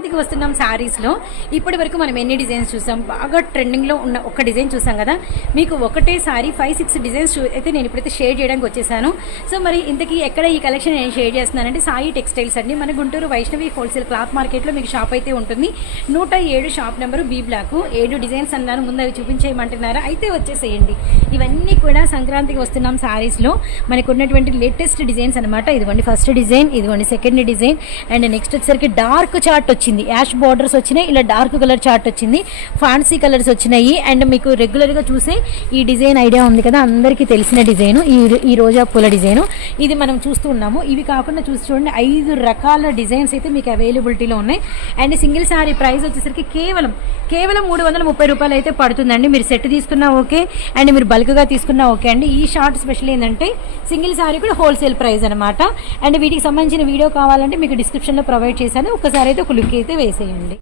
సంక్రాంతికి వస్తున్నాం శారీస్లో ఇప్పటి వరకు మనం ఎన్ని డిజైన్స్ చూసాం. బాగా ట్రెండింగ్లో ఉన్న ఒక డిజైన్ చూసాం కదా. మీకు ఒకటే సారీ 5-6 డిజైన్స్ అయితే నేను ఇప్పుడైతే షేర్ చేయడానికి వచ్చేసాను. సో మరి ఇంతకీ ఎక్కడ ఈ కలెక్షన్ నేను షేర్ చేస్తున్నానంటే సాయి టెక్స్టైల్స్ అండి. మన గుంటూరు వైష్ణవి హోల్సేల్ క్లాత్ మార్కెట్లో మీకు షాప్ అయితే ఉంటుంది. 107 shop number B block. 7 designs అన్నాను, ముందు అవి చూపించేయమంటున్నారా? అయితే వచ్చేసేయండి. ఇవన్నీ కూడా సంక్రాంతికి వస్తున్నాం శారీస్లో మనకు ఉన్నటువంటి లేటెస్ట్ డిజైన్స్ అనమాట. ఇదిగోండి ఫస్ట్ డిజైన్, ఇదిగోండి సెకండ్ డిజైన్, అండ్ నెక్స్ట్ వచ్చేసరికి డార్క్ చార్ట్ వచ్చింది. యాష్ బార్డర్స్ వచ్చినాయి, ఇలా డార్క్ కలర్ చార్ట్ వచ్చింది. ఫ్యాన్సీ కలర్స్ వచ్చినాయి. అండ్ మీకు రెగ్యులర్గా చూసే ఈ డిజైన్ ఐడియా ఉంది కదా, అందరికీ తెలిసిన డిజైను ఈ రోజా పూల డిజైను. ఇది మనం చూస్తూ ఉన్నాము. ఇవి కాకుండా చూసి చూడండి 5 రకాల డిజైన్స్ అయితే మీకు అవైలబిలిటీలో ఉన్నాయి. అండ్ సింగిల్ శారీ ప్రైస్ వచ్చేసరికి కేవలం 330 రూపాయలు అయితే పడుతుందండి. మీరు సెట్ తీసుకున్నా ఓకే, అండ్ మీరు బల్క్గా తీసుకున్నా ఓకే అండి. ఈ షార్ట్ స్పెషల్ ఏంటంటే సింగిల్ శారీ కూడా హోల్సేల్ ప్రైస్ అనమాట. అండ్ వీటికి సంబంధించిన వీడియో కావాలంటే మీకు డిస్క్రిప్షన్లో ప్రొవైడ్ చేశాను. ఒకసారి అయితే ఒక లుక్ అయితే వేసేయండి.